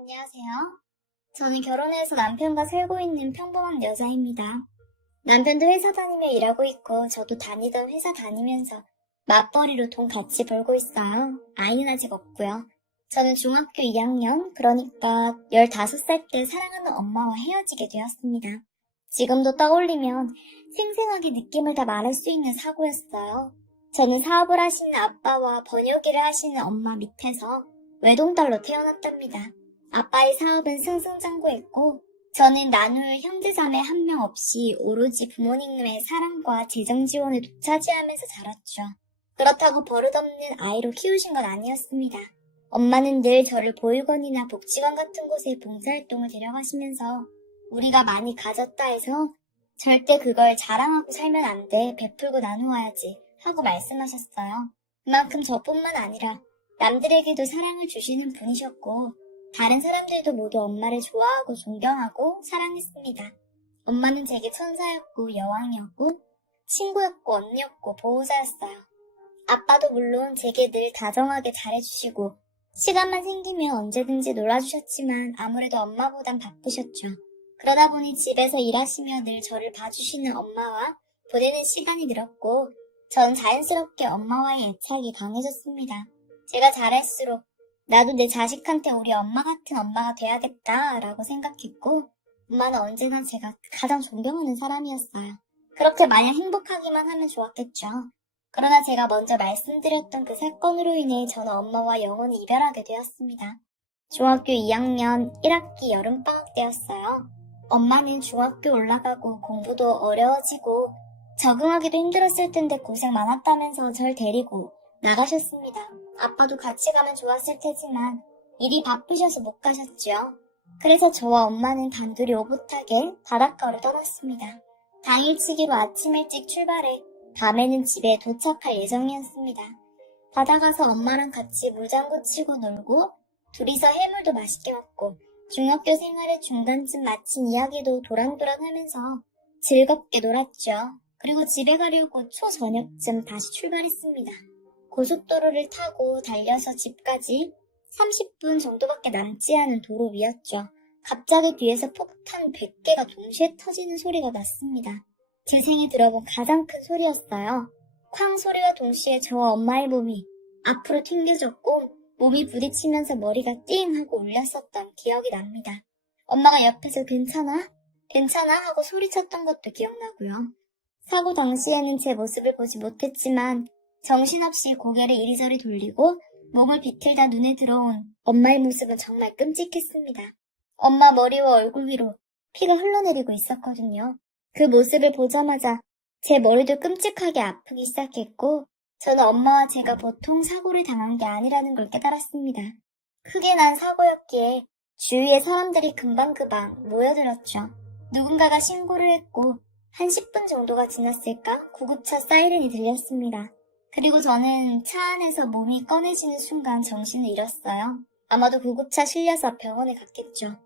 안녕하세요. 저는 결혼해서 남편과 살고 있는 평범한 여자입니다. 남편도 회사 다니며 일하고 있고 저도 다니던 회사 다니면서 맞벌이로 돈 같이 벌고 있어요. 아이는 아직 없고요. 저는 중학교 2학년, 그러니까 15살 때 사랑하는 엄마와 헤어지게 되었습니다. 지금도 떠올리면 생생하게 느낌을 다 말할 수 있는 사고였어요. 저는 사업을 하시는 아빠와 번역일을 하시는 엄마 밑에서 외동딸로 태어났답니다. 아빠의 사업은 승승장구했고 저는 나눌 형제자매 한 명 없이 오로지 부모님의 사랑과 재정 지원을 독차지하면서 자랐죠. 그렇다고 버릇없는 아이로 키우신 건 아니었습니다. 엄마는 늘 저를 보육원이나 복지관 같은 곳에 봉사활동을 데려가시면서 우리가 많이 가졌다 해서 절대 그걸 자랑하고 살면 안 돼, 베풀고 나누어야지 하고 말씀하셨어요. 그만큼 저뿐만 아니라 남들에게도 사랑을 주시는 분이셨고 다른 사람들도 모두 엄마를 좋아하고 존경하고 사랑했습니다. 엄마는 제게 천사였고 여왕이었고 친구였고 언니였고 보호자였어요. 아빠도 물론 제게 늘 다정하게 잘해주시고 시간만 생기면 언제든지 놀아주셨지만 아무래도 엄마보단 바쁘셨죠. 그러다 보니 집에서 일하시며 늘 저를 봐주시는 엄마와 보내는 시간이 늘었고 전 자연스럽게 엄마와의 애착이 강해졌습니다. 제가 자랄수록 나도 내 자식한테 우리 엄마 같은 엄마가 돼야겠다라고 생각했고 엄마는 언제나 제가 가장 존경하는 사람이었어요. 그렇게 마냥 행복하기만 하면 좋았겠죠. 그러나 제가 먼저 말씀드렸던 그 사건으로 인해 저는 엄마와 영원히 이별하게 되었습니다. 중학교 2학년 1학기 여름방학 때였어요. 엄마는 중학교 올라가고 공부도 어려워지고 적응하기도 힘들었을 텐데 고생 많았다면서 절 데리고 나가셨습니다. 아빠도 같이 가면 좋았을 테지만 일이 바쁘셔서 못 가셨죠. 그래서 저와 엄마는 단둘이 오붓하게 바닷가로 떠났습니다. 당일치기로 아침 일찍 출발해 밤에는 집에 도착할 예정이었습니다. 바다 가서 엄마랑 같이 물장구 치고 놀고 둘이서 해물도 맛있게 먹고 중학교 생활의 중간쯤 마친 이야기도 도란도란하면서 즐겁게 놀았죠. 그리고 집에 가려고 초저녁쯤 다시 출발했습니다. 고속도로를 타고 달려서 집까지 30분 정도밖에 남지 않은 도로 위였죠. 갑자기 뒤에서 폭탄 100개가 동시에 터지는 소리가 났습니다. 제 생에 들어본 가장 큰 소리였어요. 쾅 소리와 동시에 저와 엄마의 몸이 앞으로 튕겨졌고 몸이 부딪히면서 머리가 띵 하고 울렸었던 기억이 납니다. 엄마가 옆에서 괜찮아? 괜찮아? 하고 소리쳤던 것도 기억나고요. 사고 당시에는 제 모습을 보지 못했지만 정신없이 고개를 이리저리 돌리고 몸을 비틀다 눈에 들어온 엄마의 모습은 정말 끔찍했습니다. 엄마 머리와 얼굴 위로 피가 흘러내리고 있었거든요. 그 모습을 보자마자 제 머리도 끔찍하게 아프기 시작했고 저는 엄마와 제가 보통 사고를 당한 게 아니라는 걸 깨달았습니다. 크게 난 사고였기에 주위에 사람들이 금방금방 모여들었죠. 누군가가 신고를 했고 한 10분 정도가 지났을까 구급차 사이렌이 들렸습니다. 그리고 저는 차 안에서 몸이 꺼내지는 순간 정신을 잃었어요. 아마도 구급차 실려서 병원에 갔겠죠.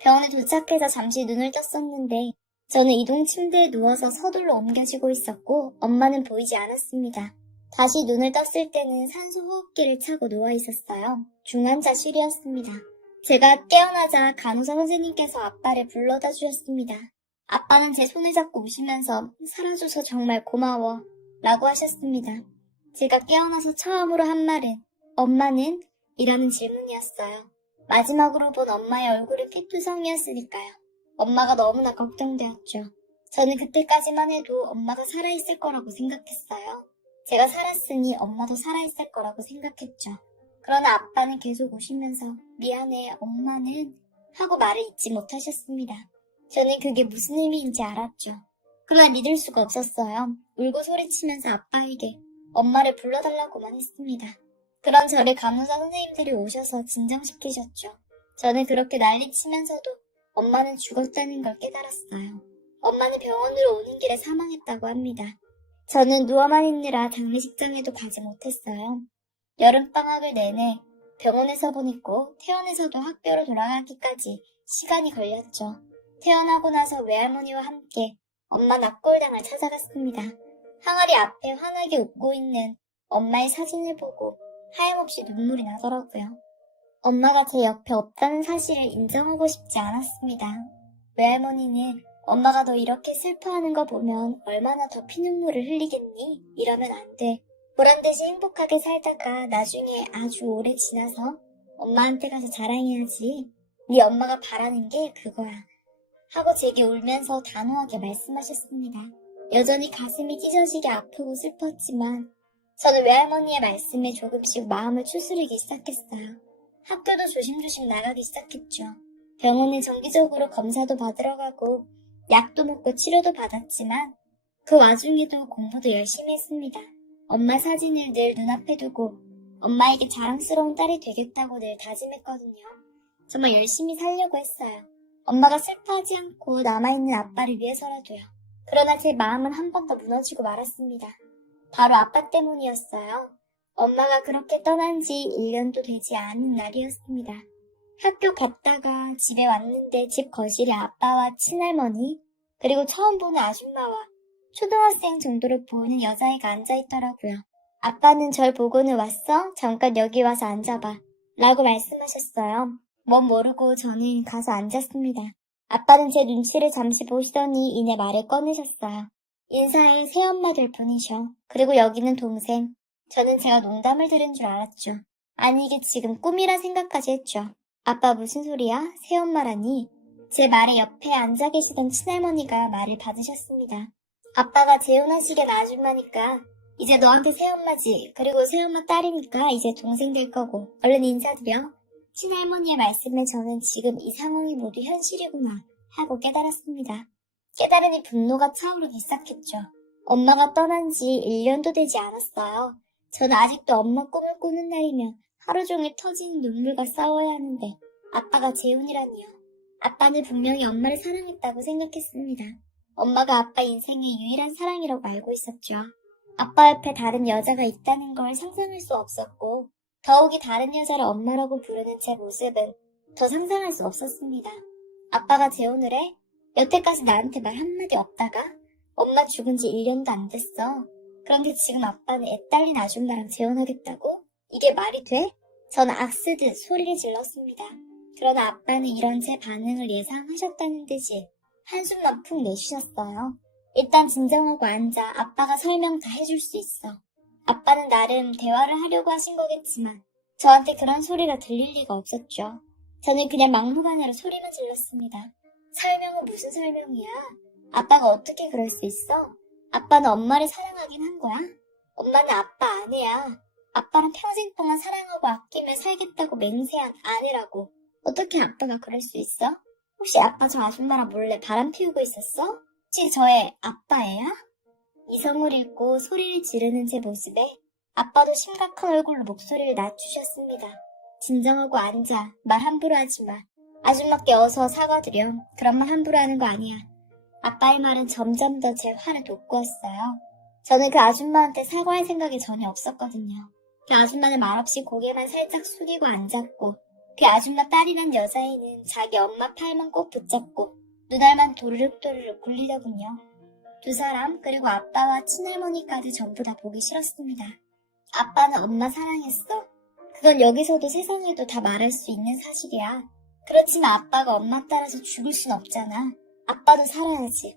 병원에 도착해서 잠시 눈을 떴었는데 저는 이동 침대에 누워서 서둘러 옮겨지고 있었고 엄마는 보이지 않았습니다. 다시 눈을 떴을 때는 산소 호흡기를 차고 누워 있었어요. 중환자실이었습니다. 제가 깨어나자 간호사 선생님께서 아빠를 불러다 주셨습니다. 아빠는 제 손을 잡고 우시면서 살아줘서 정말 고마워 라고 하셨습니다. 제가 깨어나서 처음으로 한 말은 엄마는? 이라는 질문이었어요. 마지막으로 본 엄마의 얼굴은 피투성이었으니까요. 엄마가 너무나 걱정되었죠. 저는 그때까지만 해도 엄마가 살아있을 거라고 생각했어요. 제가 살았으니 엄마도 살아있을 거라고 생각했죠. 그러나 아빠는 계속 우시면서 미안해 엄마는 하고 말을 잇지 못하셨습니다. 저는 그게 무슨 의미인지 알았죠. 그러나 믿을 수가 없었어요. 울고 소리치면서 아빠에게 엄마를 불러달라고만 했습니다. 그런 저를 간호사 선생님들이 오셔서 진정시키셨죠. 저는 그렇게 난리치면서도 엄마는 죽었다는 걸 깨달았어요. 엄마는 병원으로 오는 길에 사망했다고 합니다. 저는 누워만 있느라 장례식장에도 가지 못했어요. 여름방학을 내내 병원에서만 있고 퇴원해서도 학교로 돌아가기까지 시간이 걸렸죠. 퇴원하고 나서 외할머니와 함께 엄마 납골당을 찾아갔습니다. 항아리 앞에 환하게 웃고 있는 엄마의 사진을 보고 하염없이 눈물이 나더라고요. 엄마가 제 옆에 없다는 사실을 인정하고 싶지 않았습니다. 외할머니는 엄마가 너 이렇게 슬퍼하는 거 보면 얼마나 더 피눈물을 흘리겠니? 이러면 안 돼. 보란듯이 행복하게 살다가 나중에 아주 오래 지나서 엄마한테 가서 자랑해야지. 네 엄마가 바라는 게 그거야. 하고 제게 울면서 단호하게 말씀하셨습니다. 여전히 가슴이 찢어지게 아프고 슬펐지만 저는 외할머니의 말씀에 조금씩 마음을 추스르기 시작했어요. 학교도 조심조심 나가기 시작했죠. 병원에 정기적으로 검사도 받으러 가고 약도 먹고 치료도 받았지만 그 와중에도 공부도 열심히 했습니다. 엄마 사진을 늘 눈앞에 두고 엄마에게 자랑스러운 딸이 되겠다고 늘 다짐했거든요. 정말 열심히 살려고 했어요. 엄마가 슬퍼하지 않고 남아있는 아빠를 위해서라도요. 그러나 제 마음은 한 번 더 무너지고 말았습니다. 바로 아빠 때문이었어요. 엄마가 그렇게 떠난 지 1년도 되지 않은 날이었습니다. 학교 갔다가 집에 왔는데 집 거실에 아빠와 친할머니, 그리고 처음 보는 아줌마와 초등학생 정도로 보이는 여자애가 앉아있더라고요. 아빠는 절 보고는 왔어? 잠깐 여기 와서 앉아봐. 라고 말씀하셨어요. 뭔 모르고 저는 가서 앉았습니다. 아빠는 제 눈치를 잠시 보시더니 이내 말을 꺼내셨어요. 인사해 새엄마 될 분이셔. 그리고 여기는 동생. 저는 제가 농담을 들은 줄 알았죠. 아니 이게 지금 꿈이라 생각까지 했죠. 아빠 무슨 소리야? 새엄마라니? 제 말에 옆에 앉아 계시던 친할머니가 말을 받으셨습니다. 아빠가 재혼하시게 아줌마니까 이제 너한테 새엄마지. 그리고 새엄마 딸이니까 이제 동생 될 거고 얼른 인사드려. 친할머니의 말씀에 저는 지금 이 상황이 모두 현실이구나 하고 깨달았습니다. 깨달으니 분노가 차오르기 시작했죠. 엄마가 떠난 지 1년도 되지 않았어요. 저는 아직도 엄마 꿈을 꾸는 날이면 하루 종일 터지는 눈물과 싸워야 하는데 아빠가 재혼이라니요. 아빠는 분명히 엄마를 사랑했다고 생각했습니다. 엄마가 아빠 인생의 유일한 사랑이라고 알고 있었죠. 아빠 옆에 다른 여자가 있다는 걸 상상할 수 없었고 더욱이 다른 여자를 엄마라고 부르는 제 모습은 더 상상할 수 없었습니다. 아빠가 재혼을 해? 여태까지 나한테 말 한마디 없다가 엄마 죽은 지 1년도 안 됐어. 그런데 지금 아빠는 애 딸린 아줌마랑 재혼하겠다고? 이게 말이 돼? 저는 악쓰듯 소리를 질렀습니다. 그러나 아빠는 이런 제 반응을 예상하셨다는 듯이 한숨만 푹 내쉬셨어요. 일단 진정하고 앉아. 아빠가 설명 다 해줄 수 있어. 아빠는 나름 대화를 하려고 하신 거겠지만 저한테 그런 소리가 들릴 리가 없었죠. 저는 그냥 막무가내로 소리만 질렀습니다. 설명은 무슨 설명이야? 아빠가 어떻게 그럴 수 있어? 아빠는 엄마를 사랑하긴 한 거야? 엄마는 아빠 아내야. 아빠는 평생 동안 사랑하고 아끼며 살겠다고 맹세한 아내라고. 어떻게 아빠가 그럴 수 있어? 혹시 아빠 저 아줌마랑 몰래 바람 피우고 있었어? 혹시 저의 아빠예요? 이성을 읽고 소리를 지르는 제 모습에 아빠도 심각한 얼굴로 목소리를 낮추셨습니다. 진정하고 앉아. 말 함부로 하지 마. 아줌마께 어서 사과드려. 그런 말 함부로 하는 거 아니야. 아빠의 말은 점점 더 제 화를 돋구었어요. 저는 그 아줌마한테 사과할 생각이 전혀 없었거든요. 그 아줌마는 말없이 고개만 살짝 숙이고 앉았고 그 아줌마 딸이란 여자애는 자기 엄마 팔만 꼭 붙잡고 눈알만 도르륵도르륵 굴리더군요. 두 사람 그리고 아빠와 친할머니까지 전부 다 보기 싫었습니다. 아빠는 엄마 사랑했어. 그건 여기서도 세상에도 다 말할 수 있는 사실이야. 그렇지만 아빠가 엄마 따라서 죽을 순 없잖아. 아빠도 살아야지.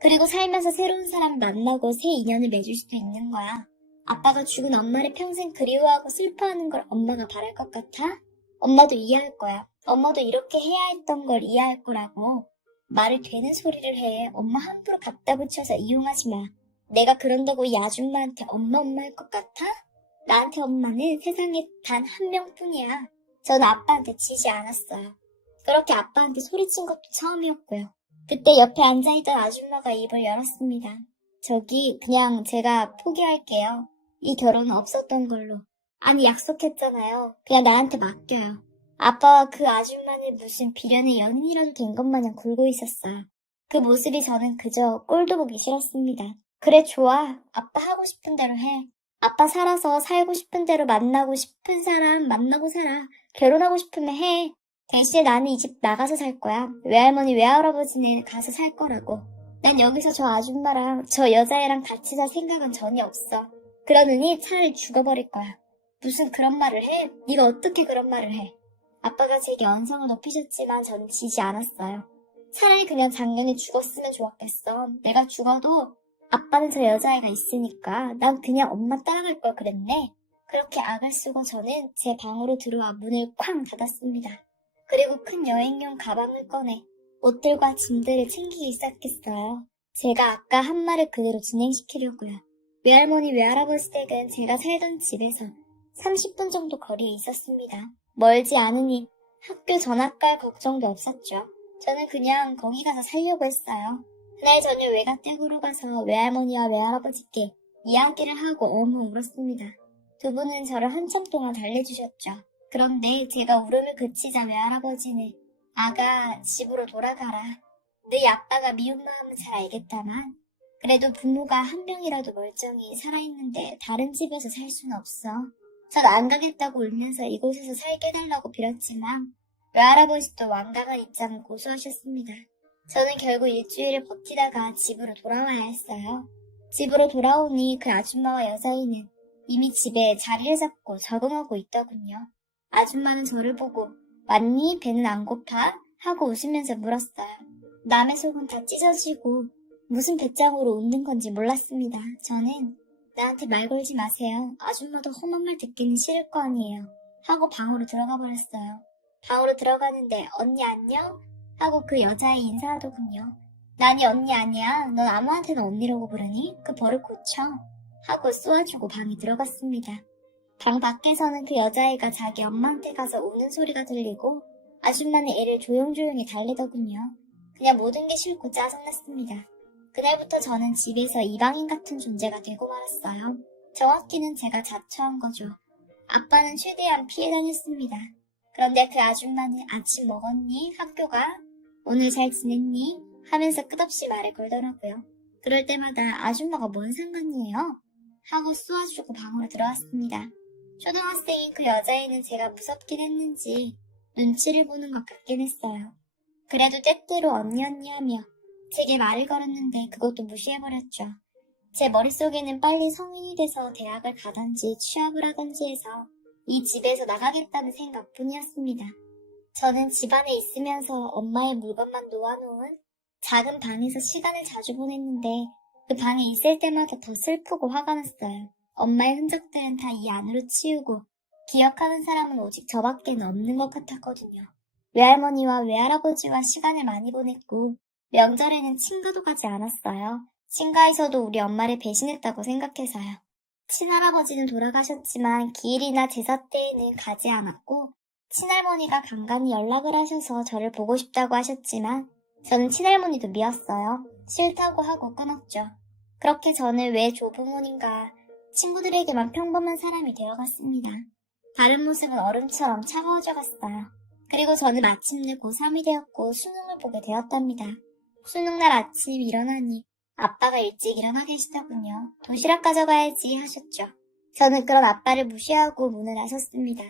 그리고 살면서 새로운 사람 만나고 새 인연을 맺을 수도 있는 거야. 아빠가 죽은 엄마를 평생 그리워하고 슬퍼하는 걸 엄마가 바랄 것 같아? 엄마도 이해할 거야. 엄마도 이렇게 해야 했던 걸 이해할 거라고. 말을 되는 소리를 해. 엄마 함부로 갖다 붙여서 이용하지 마. 내가 그런다고 이 아줌마한테 엄마 할 것 같아? 나한테 엄마는 세상에 단 한 명뿐이야. 저는 아빠한테 지지 않았어요. 그렇게 아빠한테 소리친 것도 처음이었고요. 그때 옆에 앉아있던 아줌마가 입을 열었습니다. 저기 그냥 제가 포기할게요. 이 결혼은 없었던 걸로. 아니 약속했잖아요. 그냥 나한테 맡겨요. 아빠와 그 아줌마는 무슨 비련의 연인이라도 된 것 마냥 굴고 있었어요. 그 모습이 저는 그저 꼴도 보기 싫었습니다. 그래 좋아. 아빠 하고 싶은 대로 해. 아빠 살아서 살고 싶은 대로 만나고 싶은 사람 만나고 살아. 결혼하고 싶으면 해. 대신에 나는 이 집 나가서 살 거야. 외할머니 외할아버지는 가서 살 거라고. 난 여기서 저 아줌마랑 저 여자애랑 같이 살 생각은 전혀 없어. 그러느니 차라리 죽어버릴 거야. 무슨 그런 말을 해? 네가 어떻게 그런 말을 해? 아빠가 제게 언성을 높이셨지만 저는 지지 않았어요. 차라리 그냥 작년에 죽었으면 좋았겠어. 내가 죽어도 아빠는 저 여자애가 있으니까 난 그냥 엄마 따라갈 걸 그랬네. 그렇게 악을 쓰고 저는 제 방으로 들어와 문을 쾅 닫았습니다. 그리고 큰 여행용 가방을 꺼내 옷들과 짐들을 챙기기 시작했어요. 제가 아까 한 말을 그대로 진행시키려고요. 외할머니, 외할아버지 댁은 제가 살던 집에서 30분 정도 거리에 있었습니다. 멀지 않으니 학교 전학 갈 걱정도 없었죠. 저는 그냥 거기 가서 살려고 했어요. 그날 저녁 외가댁으로 가서 외할머니와 외할아버지께 이야기를 하고 엉엉 울었습니다. 두 분은 저를 한참 동안 달래주셨죠. 그런데 제가 울음을 그치자 외할아버지는 아가 집으로 돌아가라. 너희 아빠가 미운 마음은 잘 알겠다만 그래도 부모가 한 명이라도 멀쩡히 살아있는데 다른 집에서 살 수는 없어. 전 안 가겠다고 울면서 이곳에서 살게 해달라고 빌었지만 외할아버지도 완강한 입장을 고수하셨습니다. 저는 결국 일주일을 버티다가 집으로 돌아와야 했어요. 집으로 돌아오니 그 아줌마와 여자애는 이미 집에 자리를 잡고 적응하고 있더군요. 아줌마는 저를 보고 왔니? 배는 안 고파? 하고 웃으면서 물었어요. 남의 속은 다 찢어지고 무슨 배짱으로 웃는 건지 몰랐습니다. 저는 나한테 말 걸지 마세요. 아줌마도 험한 말 듣기는 싫을 거 아니에요. 하고 방으로 들어가 버렸어요. 방으로 들어가는데 언니 안녕? 하고 그 여자애 인사하더군요. 난이 언니 아니야. 넌 아무한테나 언니라고 부르니? 그 버릇 고쳐. 하고 쏘아주고 방에 들어갔습니다. 방 밖에서는 그 여자애가 자기 엄마한테 가서 우는 소리가 들리고 아줌마는 애를 조용조용히 달래더군요. 그냥 모든 게 싫고 짜증났습니다. 그날부터 저는 집에서 이방인 같은 존재가 되고 말았어요. 정확히는 제가 자처한 거죠. 아빠는 최대한 피해 다녔습니다. 그런데 그 아줌마는 아침 먹었니? 학교가? 오늘 잘 지냈니? 하면서 끝없이 말을 걸더라고요. 그럴 때마다 아줌마가 뭔 상관이에요? 하고 쏘아주고 방으로 들어왔습니다. 초등학생인 그 여자애는 제가 무섭긴 했는지 눈치를 보는 것 같긴 했어요. 그래도 때때로 언니 하며 제게 말을 걸었는데 그것도 무시해버렸죠. 제 머릿속에는 빨리 성인이 돼서 대학을 가든지 취업을 하든지 해서 이 집에서 나가겠다는 생각뿐이었습니다. 저는 집안에 있으면서 엄마의 물건만 놓아놓은 작은 방에서 시간을 자주 보냈는데 그 방에 있을 때마다 더 슬프고 화가 났어요. 엄마의 흔적들은 다 이 안으로 치우고 기억하는 사람은 오직 저밖에는 없는 것 같았거든요. 외할머니와 외할아버지와 시간을 많이 보냈고 명절에는 친가도 가지 않았어요. 친가에서도 우리 엄마를 배신했다고 생각해서요. 친할아버지는 돌아가셨지만 기일이나 제사 때에는 가지 않았고 친할머니가 간간히 연락을 하셔서 저를 보고 싶다고 하셨지만 저는 친할머니도 미웠어요. 싫다고 하고 끊었죠. 그렇게 저는 왜 조부모님과 친구들에게만 평범한 사람이 되어갔습니다. 다른 모습은 얼음처럼 차가워져 갔어요. 그리고 저는 마침내 고3이 되었고 수능을 보게 되었답니다. 수능날 아침 일어나니 아빠가 일찍 일어나 계시더군요. 도시락 가져가야지 하셨죠. 저는 그런 아빠를 무시하고 문을 나섰습니다.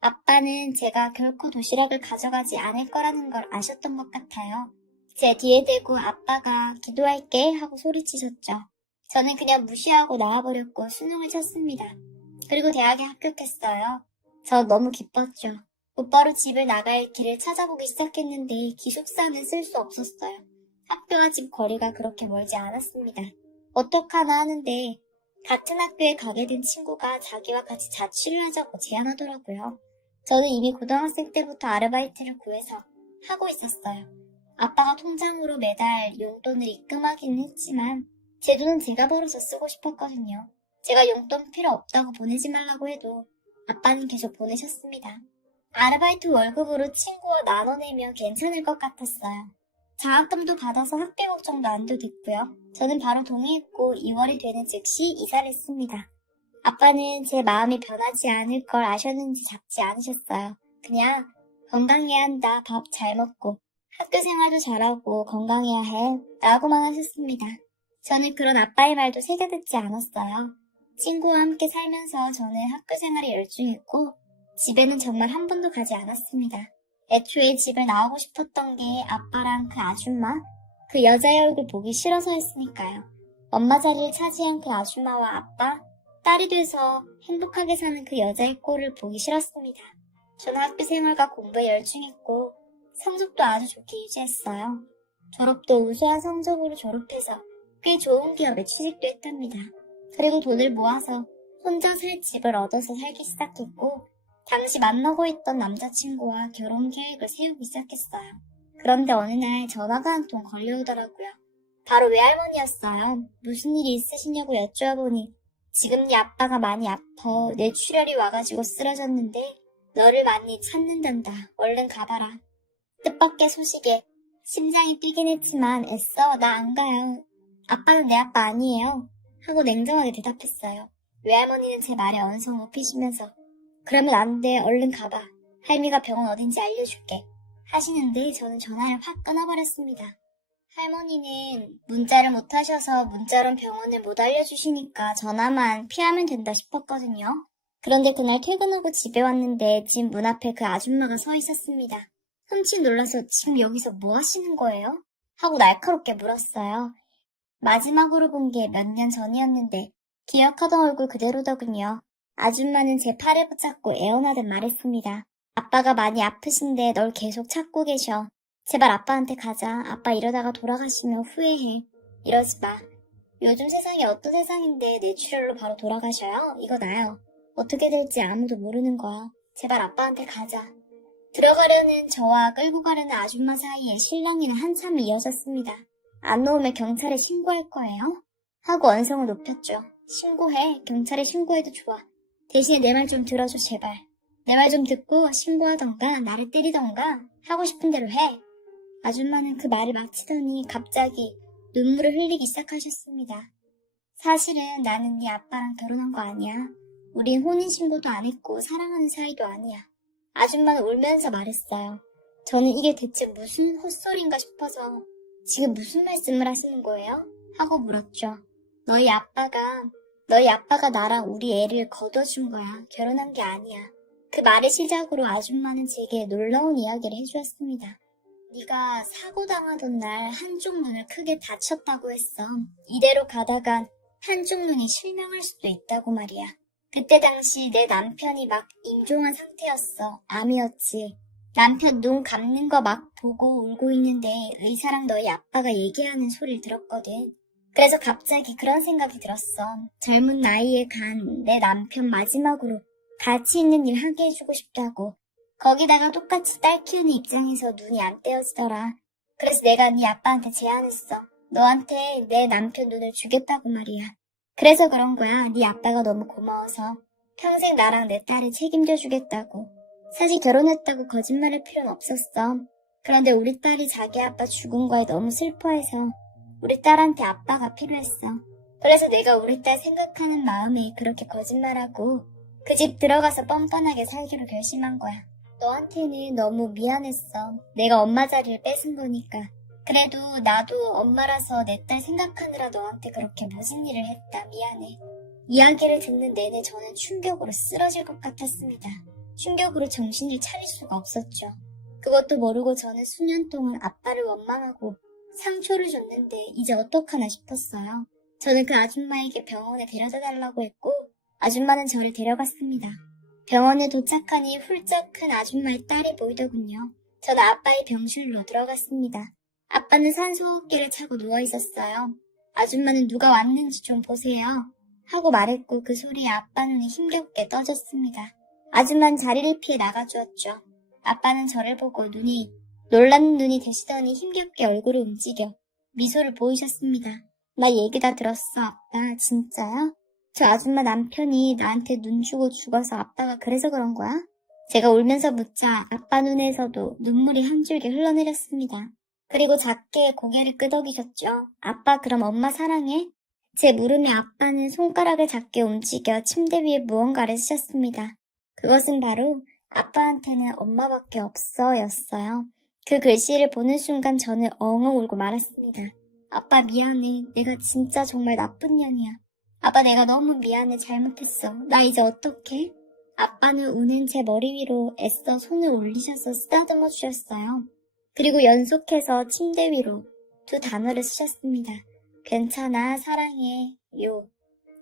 아빠는 제가 결코 도시락을 가져가지 않을 거라는 걸 아셨던 것 같아요. 제 뒤에 대고 아빠가 기도할게 하고 소리치셨죠. 저는 그냥 무시하고 나와버렸고 수능을 쳤습니다. 그리고 대학에 합격했어요. 저 너무 기뻤죠. 곧바로 집을 나갈 길을 찾아보기 시작했는데 기숙사는 쓸 수 없었어요. 학교와 집 거리가 그렇게 멀지 않았습니다. 어떡하나 하는데 같은 학교에 가게 된 친구가 자기와 같이 자취를 하자고 제안하더라고요. 저는 이미 고등학생 때부터 아르바이트를 구해서 하고 있었어요. 아빠가 통장으로 매달 용돈을 입금하기는 했지만 제 돈은 제가 벌어서 쓰고 싶었거든요. 제가 용돈 필요 없다고 보내지 말라고 해도 아빠는 계속 보내셨습니다. 아르바이트 월급으로 친구와 나눠내면 괜찮을 것 같았어요. 장학금도 받아서 학비 걱정도 안 해도 됐고요. 저는 바로 동의했고 2월이 되는 즉시 이사를 했습니다. 아빠는 제 마음이 변하지 않을 걸 아셨는지 잡지 않으셨어요. 그냥 건강해야 한다, 밥 잘 먹고 학교 생활도 잘하고 건강해야 해 라고만 하셨습니다. 저는 그런 아빠의 말도 새겨듣지 않았어요. 친구와 함께 살면서 저는 학교 생활에 열중했고 집에는 정말 한 번도 가지 않았습니다. 애초에 집을 나오고 싶었던 게 아빠랑 그 아줌마, 그 여자의 얼굴 보기 싫어서였으니까요. 엄마 자리를 차지한 그 아줌마와 아빠, 딸이 돼서 행복하게 사는 그 여자의 꼴을 보기 싫었습니다. 저는 학교 생활과 공부에 열중했고 성적도 아주 좋게 유지했어요. 졸업도 우수한 성적으로 졸업해서 꽤 좋은 기업에 취직도 했답니다. 그리고 돈을 모아서 혼자 살 집을 얻어서 살기 시작했고 당시 만나고 있던 남자친구와 결혼 계획을 세우기 시작했어요. 그런데 어느 날 전화가 한 통 걸려오더라고요. 바로 외할머니였어요. 무슨 일이 있으시냐고 여쭈어보니 지금 네 아빠가 많이 아파. 뇌출혈이 와가지고 쓰러졌는데 너를 많이 찾는단다. 얼른 가봐라. 뜻밖의 소식에 심장이 뛰긴 했지만 애써 나 안 가요. 아빠는 내 아빠 아니에요. 하고 냉정하게 대답했어요. 외할머니는 제 말에 언성 높이시면서 그러면 안 돼. 얼른 가봐. 할미가 병원 어딘지 알려줄게. 하시는데 저는 전화를 확 끊어버렸습니다. 할머니는 문자를 못 하셔서 문자론 병원을 못 알려주시니까 전화만 피하면 된다 싶었거든요. 그런데 그날 퇴근하고 집에 왔는데 집 문 앞에 그 아줌마가 서 있었습니다. 흠칫 놀라서 지금 여기서 뭐 하시는 거예요? 하고 날카롭게 물었어요. 마지막으로 본 게 몇 년 전이었는데 기억하던 얼굴 그대로더군요. 아줌마는 제 팔을 붙잡고 애원하듯 말했습니다. 아빠가 많이 아프신데 널 계속 찾고 계셔. 제발 아빠한테 가자. 아빠 이러다가 돌아가시면 후회해. 이러지 마. 요즘 세상이 어떤 세상인데 뇌출혈로 바로 돌아가셔요? 이거 나요. 어떻게 될지 아무도 모르는 거야. 제발 아빠한테 가자. 들어가려는 저와 끌고 가려는 아줌마 사이에 실랑이는 한참 이어졌습니다. 안 놓으면 경찰에 신고할 거예요? 하고 언성을 높였죠. 신고해. 경찰에 신고해도 좋아. 대신에 내 말 좀 들어줘 제발. 내 말 좀 듣고 신고하던가 나를 때리던가 하고 싶은 대로 해. 아줌마는 그 말을 마치더니 갑자기 눈물을 흘리기 시작하셨습니다. 사실은 나는 네 아빠랑 결혼한 거 아니야. 우린 혼인신고도 안 했고 사랑하는 사이도 아니야. 아줌마는 울면서 말했어요. 저는 이게 대체 무슨 헛소리인가 싶어서 지금 무슨 말씀을 하시는 거예요? 하고 물었죠. 너희 아빠가 나랑 우리 애를 거둬준 거야. 결혼한 게 아니야. 그 말의 시작으로 아줌마는 제게 놀라운 이야기를 해주었습니다. 네가 사고 당하던 날 한쪽 눈을 크게 다쳤다고 했어. 이대로 가다간 한쪽 눈이 실명할 수도 있다고 말이야. 그때 당시 내 남편이 막 임종한 상태였어. 암이었지. 남편 눈 감는 거 막 보고 울고 있는데 의사랑 너희 아빠가 얘기하는 소리를 들었거든. 그래서 갑자기 그런 생각이 들었어. 젊은 나이에 간 내 남편 마지막으로 가치 있는 일 하게 해주고 싶다고. 거기다가 똑같이 딸 키우는 입장에서 눈이 안 떼어지더라. 그래서 내가 네 아빠한테 제안했어. 너한테 내 남편 눈을 주겠다고 말이야. 그래서 그런 거야. 네 아빠가 너무 고마워서. 평생 나랑 내 딸을 책임져 주겠다고. 사실 결혼했다고 거짓말할 필요는 없었어. 그런데 우리 딸이 자기 아빠 죽은 거에 너무 슬퍼해서 우리 딸한테 아빠가 필요했어. 그래서 내가 우리 딸 생각하는 마음에 그렇게 거짓말하고 그 집 들어가서 뻔뻔하게 살기로 결심한 거야. 너한테는 너무 미안했어. 내가 엄마 자리를 뺏은 거니까. 그래도 나도 엄마라서 내 딸 생각하느라 너한테 그렇게 무슨 일을 했다. 미안해. 이야기를 듣는 내내 저는 충격으로 쓰러질 것 같았습니다. 충격으로 정신을 차릴 수가 없었죠. 그것도 모르고 저는 수년 동안 아빠를 원망하고 상처를 줬는데 이제 어떡하나 싶었어요. 저는 그 아줌마에게 병원에 데려다 달라고 했고 아줌마는 저를 데려갔습니다. 병원에 도착하니 훌쩍 큰 아줌마의 딸이 보이더군요. 저는 아빠의 병실로 들어갔습니다. 아빠는 산소호흡기를 차고 누워있었어요. 아줌마는 누가 왔는지 좀 보세요. 하고 말했고 그 소리에 아빠 눈이 힘겹게 떠졌습니다. 아줌마는 자리를 피해 나가주었죠. 아빠는 저를 보고 놀란 눈이 되시더니 힘겹게 얼굴을 움직여 미소를 보이셨습니다. 나 얘기 다 들었어, 아빠. 진짜요? 저 아줌마 남편이 나한테 눈 주고 죽어서 아빠가 그래서 그런 거야? 제가 울면서 묻자 아빠 눈에서도 눈물이 한 줄기 흘러내렸습니다. 그리고 작게 고개를 끄덕이셨죠. 아빠 그럼 엄마 사랑해? 제 물음에 아빠는 손가락을 작게 움직여 침대 위에 무언가를 쓰셨습니다. 그것은 바로 아빠한테는 엄마밖에 없어 였어요. 그 글씨를 보는 순간 저는 엉엉 울고 말았습니다. 아빠 미안해. 내가 진짜 정말 나쁜 년이야. 아빠 내가 너무 미안해. 잘못했어. 나 이제 어떡해? 아빠는 우는 제 머리 위로 애써 손을 올리셔서 쓰다듬어 주셨어요. 그리고 연속해서 침대 위로 두 단어를 쓰셨습니다. 괜찮아, 사랑해, 요.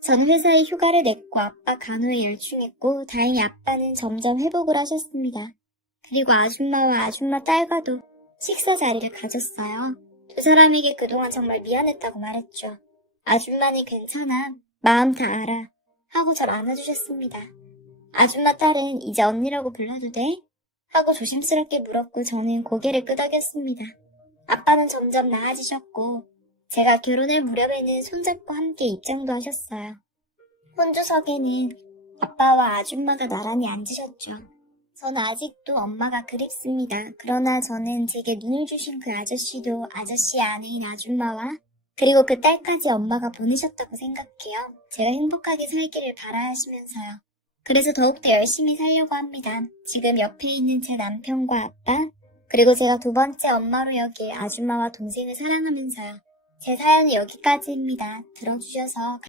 저는 회사에 휴가를 냈고 아빠 간호에 열중했고 다행히 아빠는 점점 회복을 하셨습니다. 그리고 아줌마와 아줌마 딸과도 식사 자리를 가졌어요. 두 사람에게 그동안 정말 미안했다고 말했죠. 아줌마는 괜찮아. 마음 다 알아. 하고 절 안아주셨습니다. 아줌마 딸은 이제 언니라고 불러도 돼? 하고 조심스럽게 물었고 저는 고개를 끄덕였습니다. 아빠는 점점 나아지셨고 제가 결혼할 무렵에는 손잡고 함께 입장도 하셨어요. 혼주석에는 아빠와 아줌마가 나란히 앉으셨죠. 전 아직도 엄마가 그립습니다. 그러나 저는 제게 눈을 주신 그 아저씨도 아저씨의 아내인 아줌마와 그리고 그 딸까지 엄마가 보내셨다고 생각해요. 제가 행복하게 살기를 바라시면서요. 그래서 더욱더 열심히 살려고 합니다. 지금 옆에 있는 제 남편과 아빠, 그리고 제가 두 번째 엄마로 여길 아줌마와 동생을 사랑하면서요. 제 사연은 여기까지입니다. 들어주셔서